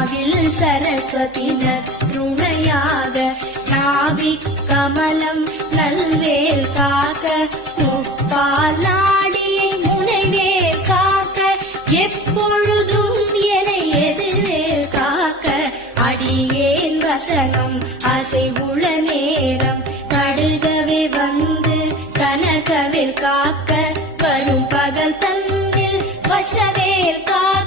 நாவில் சரஸ்வதி நற்றுணையாக நாவிக் கமலம் நல்வேல் காக்க முப்பால் நாடி முனைவேல் காக்க எப்பொழுதும் என எதிர்வேல் காக்க அடியேன் வசனம் அசைவுள நேரம் கடுகவே வந்து கனகவேல் காக்க வரும் பகல் தன்னில் வச்சவேல் காக்க